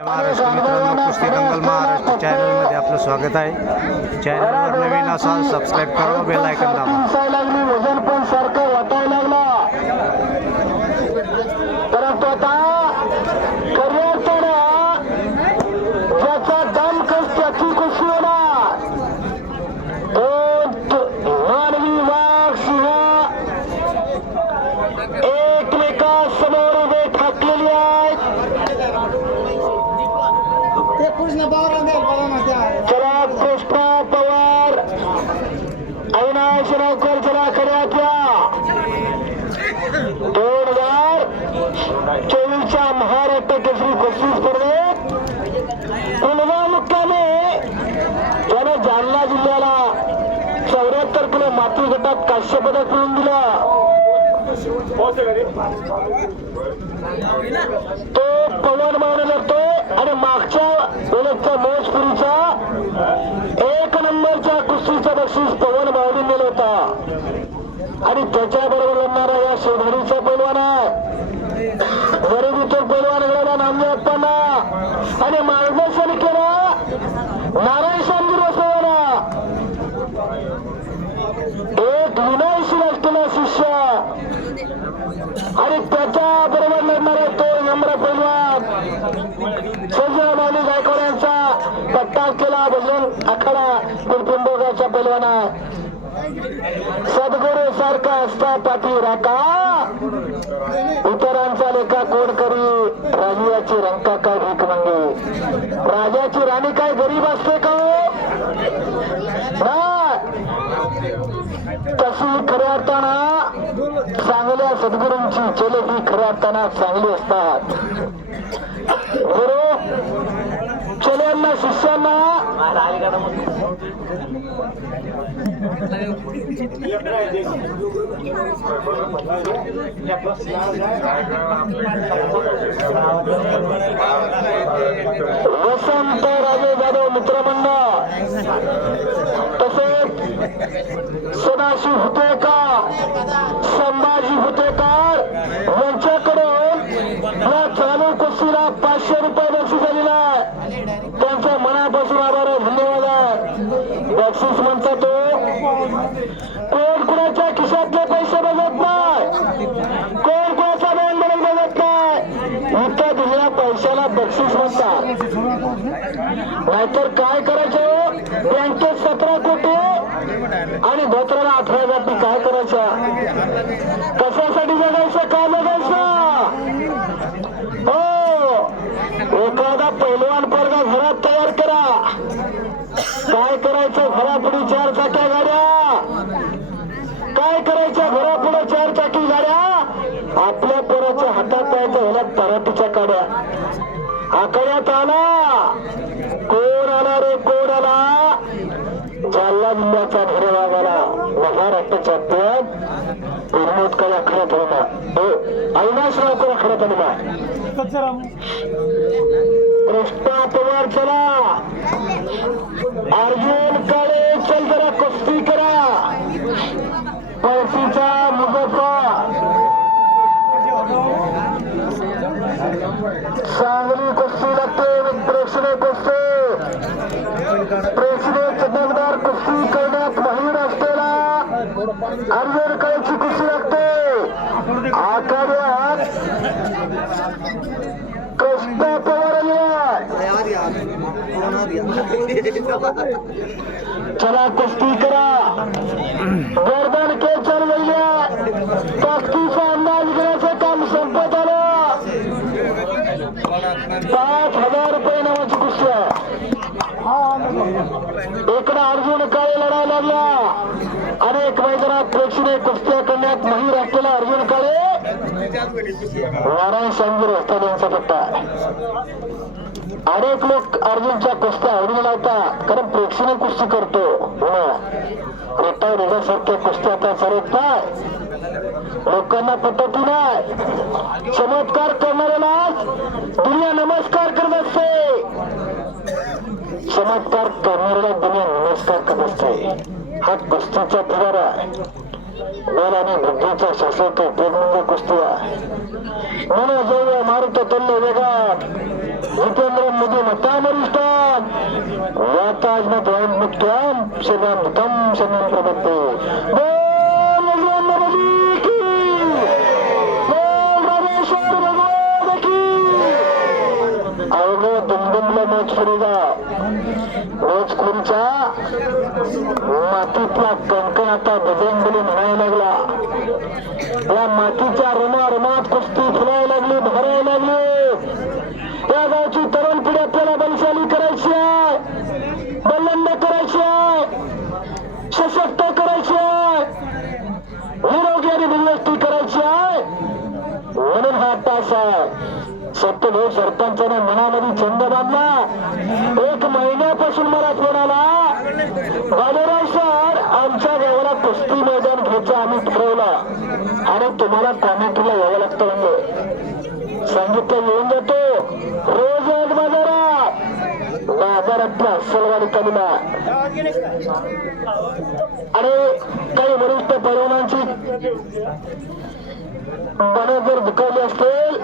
महाराष्ट्र मित्रांनो, कुस्ती दंगल महाराष्ट्र चॅनलमध्ये आपलं स्वागत आहे. चॅनलवर नवीन असाल सबस्क्राईब करा, बेल आयकॉन दाबा. वजन पण सारखं वाटायला लागला, परंतु आता करिअर ज्याचा दम कस त्याची कुस्ती होणार. मानवी वाघ सिंह एकमेकांसमोर उभे ठाकलेली आहेत. चला कृष्णा पवार, अविनाश रावकर, चला खड्यात या. 2024च्या महाराष्ट्र केसरी कुस्ती स्पर्धेत पुलगाव मुक्कामी ज्याने जालना जिल्ह्याला 74 किलो माती गटात काश्य पदक मिळवून दिलं, तो पवन मावळे जातोय. आणि मागच्या वेळेच्या मोजपुरीचा 1 नंबरच्या कुस्तीचं बक्षीस पवन मावळे दिलं होता. आणि त्याच्याबरोबर येणारा या शेजारीचा पैलवान आहे, गरिबीतून पैलवान गेला नामदेवप्पांना आणि मार्गदर्शन केलं नारायण शामगिरी बसवला. एक विनायशी असलेला शिष्य आणि त्याच्या बरोबर लढणारा तो नम्र पैलवान संजय माऊली गायकवाड यांचा पट्टा केला भजन आखाडा कुलकुंडोगाच्या पैलवाना. सद्गुरू सारखा असता पाठी राखा, इतरांचा लेखा कोण करी, राजाची रंका काय भीक मंगे. राजाची राणी काय गरीब असते का हो? तशी खऱ्या अर्थानं चांगल्या सद्गुरूंची चले ही खऱ्या अर्थानं चांगली असतात. गुरु चल्यांना शिष्यांना वसंत राजे जाधव मित्रमंडळ, तसेच सदाशिव हुतेकर, संभाजी हुतेकर यांच्याकडून या चालू कुस्तीला 500 रुपये बक्षीस झालेला आहे. त्यांचा मनापासून आभार, धन्यवाद आहे. बक्षीस म्हणता तो कोण कुणाच्या खिशातले पैसे बघत नाही, कोण कुणाचा बँक बघत नाही, इथं दिलेल्या पैशाला बक्षीस म्हणतात. नाहीतर काय करायचं, बँकेत 17 कोटी आणि धोत्राला 18,000 काय करायचं, कशासाठी जगायचं, काय बघायचं हो. एखादा पैलवान पोरगा घरात तयार करा, काय करायचं घरापुढे 4 चाक्या गाड्या, काय करायच्या घरापुढे 4 चाकी गाड्या, आपल्या पोराच्या हातात पाहायचं ह्याला पराठीच्या काड्या. आकड्यात आला, कोण आला रे कोण आला, जालना जिल्ह्याचा भरवागाला महाराष्ट्र चॅम्पियन विनोद कला खरत होता, अविनाश रावकर खरत होता. कृष्णा पवार चला, अर्जुन काळे चल जरा कुस्ती करा, पैसीचा मुजफ्फर चांगली कुस्ती लागते. प्रेक्षणीय कुस्ती, प्रेक्षणीय चटकदार कुस्ती करण्यात माहीर असलेला अर्जुन काळेची कुस्ती लागते. आखाड्यात कृष्णा पवार चला कुस्ती करा, गर्दन के चल गया, ताकदीचा अंदाज घेण्याचं काम संपत आलं. 5,000 रुपये नावाची कुस्ती आहे. इकडे अर्जुन काळे लढायला लागला, अनेक मैदानात प्रेक्षणीय कुस्त्या करण्यात माहीर असलेला अर्जुन काळे नारायण शामगिरी यांचा पट्टा. अनेक लोक अर्जुनच्या कुस्त्या आवडून लावतात, कारण प्रेक्षणीय कुस्ती करतो. रेटा रेड्यासारख्या कुस्त्या आता चालत नाही, लोकांना पटत नाही. चमत्कार करणाऱ्याला दुनिया नमस्कार करत असते, चमत्कार करणाऱ्याला दुनिया नमस्कार करत असते. हा कुस्तीचा पुरावा आहे. बल आणि बुद्धीचा सशक्त उपयोग म्हणजे कुस्ती आहे. म्हणून जो मारुत तल्ले वेगात जितेंद्र मोदी मतामरिष्ठान वाताजमत्वान मुक्त्याम शरीरामृतम शरीर प्रबंधे बोल नबी की बोल रामेश्वर भगवान की अवघ दुमदुमला मोजपुरीला रोजखोरीचा मातीतला कणकण आता बजरंगबली म्हणायला लागला. या मातीच्या रमारमात कुस्ती फुलायला लागली, भरायला लागली. या गावची तरुण पिढी आपल्याला बलशाली करायची आहे, बलंद करायची आहे, सशक्त करायची आहे, निरोगी आणि निर्वस्ती करायची आहे. म्हणून हा तास आहे. सत्यभाऊ सरपंचाने मनामध्ये छंद बांधला. 1 महिन्यापासून मला फोन आला, बाबूराव सर आमच्या गावाला कुस्ती मैदान घ्यायचं आम्ही ठरवलं आणि तुम्हाला कॉमेंटला यावं लागतं. म्हणजे सांगितलं येऊन जातो. रोज एक बाजारातला अस्सलवाडी कमीला आणि काही वरिष्ठ पैलवानांची बने जर दुखवली असतील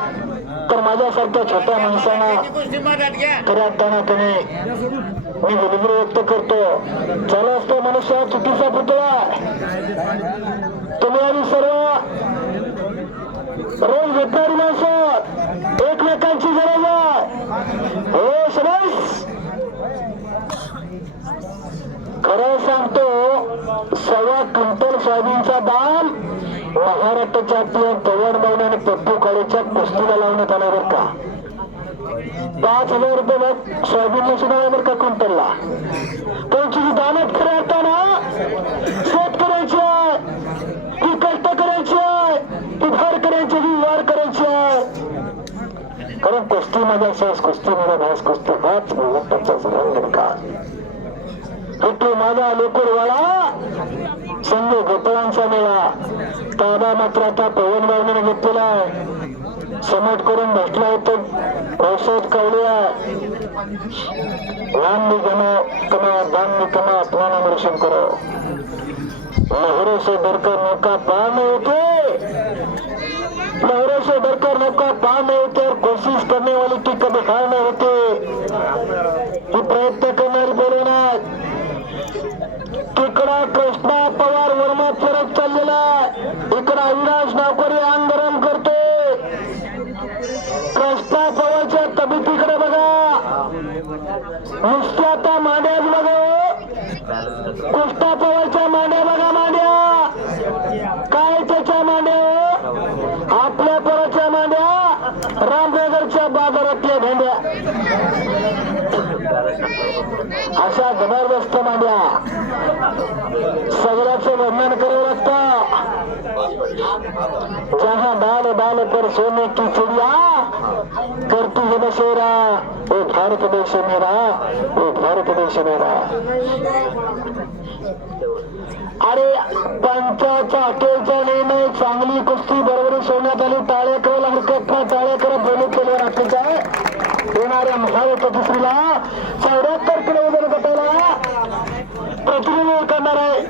तर माझ्यासारख्या छोट्या माणसांना खऱ्या अर्थाने मी विनम्र व्यक्त करतो. चालू असतो मनुष्य चुकीचा पुतळा. तुम्ही आम्ही सर्व रोज भेटणारी माणसं, एकमेकांची गरज आहे. हो समज खरं सांगतो, 1.25 क्विंटल सोयाबीनचा दाम महाराष्ट्राच्या पवन बावणे आणि पप्पू काळेच्या कुस्तीला लावण्यात आला बरं का. 5,000 रुपये सोयाबीन सुद्धा बरं का क्विंटलला. त्यांची जी दानत खऱ्या अर्थानं शेतकऱ्याची आहे, ती कष्ट करायची आहे, ती भर करायची, ती वाढ करायची आहे. कारण कुस्ती माझ्या सहज कुस्ती माझा भास कुस्ती हाच मोठ्याचा रंग का तो माझा लेकरवाळा संघ गोपाळांचा मेळा ताबा मात्र आता पवन बावण्याने घेतलेला आहे. समट करून बसला होतो औषध कवळ्या राम गमो कमा दान कमा अपना दर्शन करो. लहरों से डरकर नौका पार नहीं होते, लहरों से डरकर नौका पार नहीं होते और कोशिश करने वाली की कभी हार नहीं होते. ही प्रयत्न करणारी बोलवणार तिकडा कृष्णा पवार वर्मा परत चाललेला, इकडा अविनाश नावकरी अंग गरम करतोय. कृष्णा पवारच्या तब्येतीकडे बघा, नुसत्या आता मांड्याच बघा. कृष्णा पवारच्या मांड्या बघा, मांड्या काय त्याच्या मांड्या, आपल्या पवारच्या मांड्या, रामनगरच्या बाजारातल्या भेंड्या, अशा जबरदस्त मांड्या. सगळ्याचं वर्णन करावं लागतं. जहां बाल बाल पर सोने की चिड़िया करती है बसेरा, ओ भारत देश मेरा, ओ भारत देश मेरा. अरे पंचाचा अखेरचा निर्णय, चांगली कुस्ती बरोबर सोडण्यात आली. टाळ्या करायला हरकत नाही, टाळ्या करत बोलू केले राखीच आहे. येणाऱ्या महाराष्ट्र दुसरीला 74 किलो वजन गटाला प्रतिनिधी करणार आहे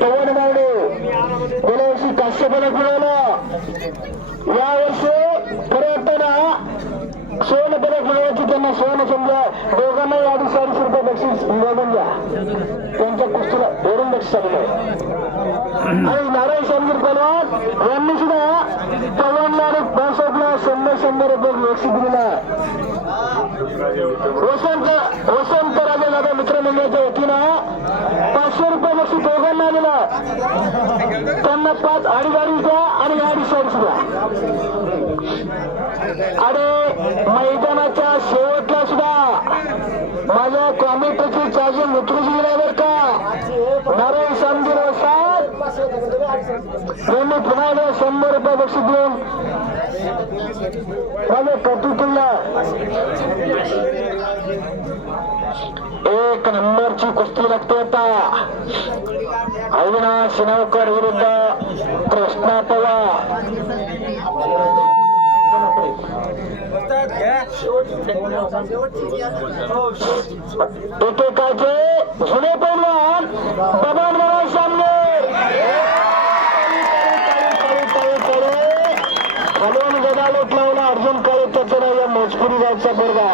पवन बावणे. गेल्या वर्षी काश्य पदक मिळवलं, यावर्षी पर्यटना स्वर्ण पदक मिळवायची त्यांना स्वर्ण समजा. दोघांना 250 रुपये बक्षीस मिळवून द्या. त्यांच्या कुस्तीला वरून बक्षीस आलेलं आहे. आणि नारायण समजूर पलवान यांनी सुद्धा पवनला आणि बासोटला 100 रुपये बक्षीस दिलेला. वसंत राजे दादा मित्रमंडळाच्या वतीनं 500 रुपये बक्षीस दोघांना दिला. त्यांना 5 अडीच द्या आणि 250 द्या. आणि मैदानाच्या शेवटला सुद्धा माझ्या कॉमेंटची चार्जिंग उतरून दिला बरं का. नारायण समजूर वसाद यांनी पुन्हा 100 रुपये बक्षीस देऊन माझ्या कौतुकीला 1 नंबरची कुस्ती लागते आता. अविनाश नावकर विरुद्ध कृष्णा पवार. एकेकाचे जुने पैलवान बबनराव सामने हलवून गदा लोट लावला. अर्जुन काळे त्याचं नाव या मोजपुरी गावचा बरगा.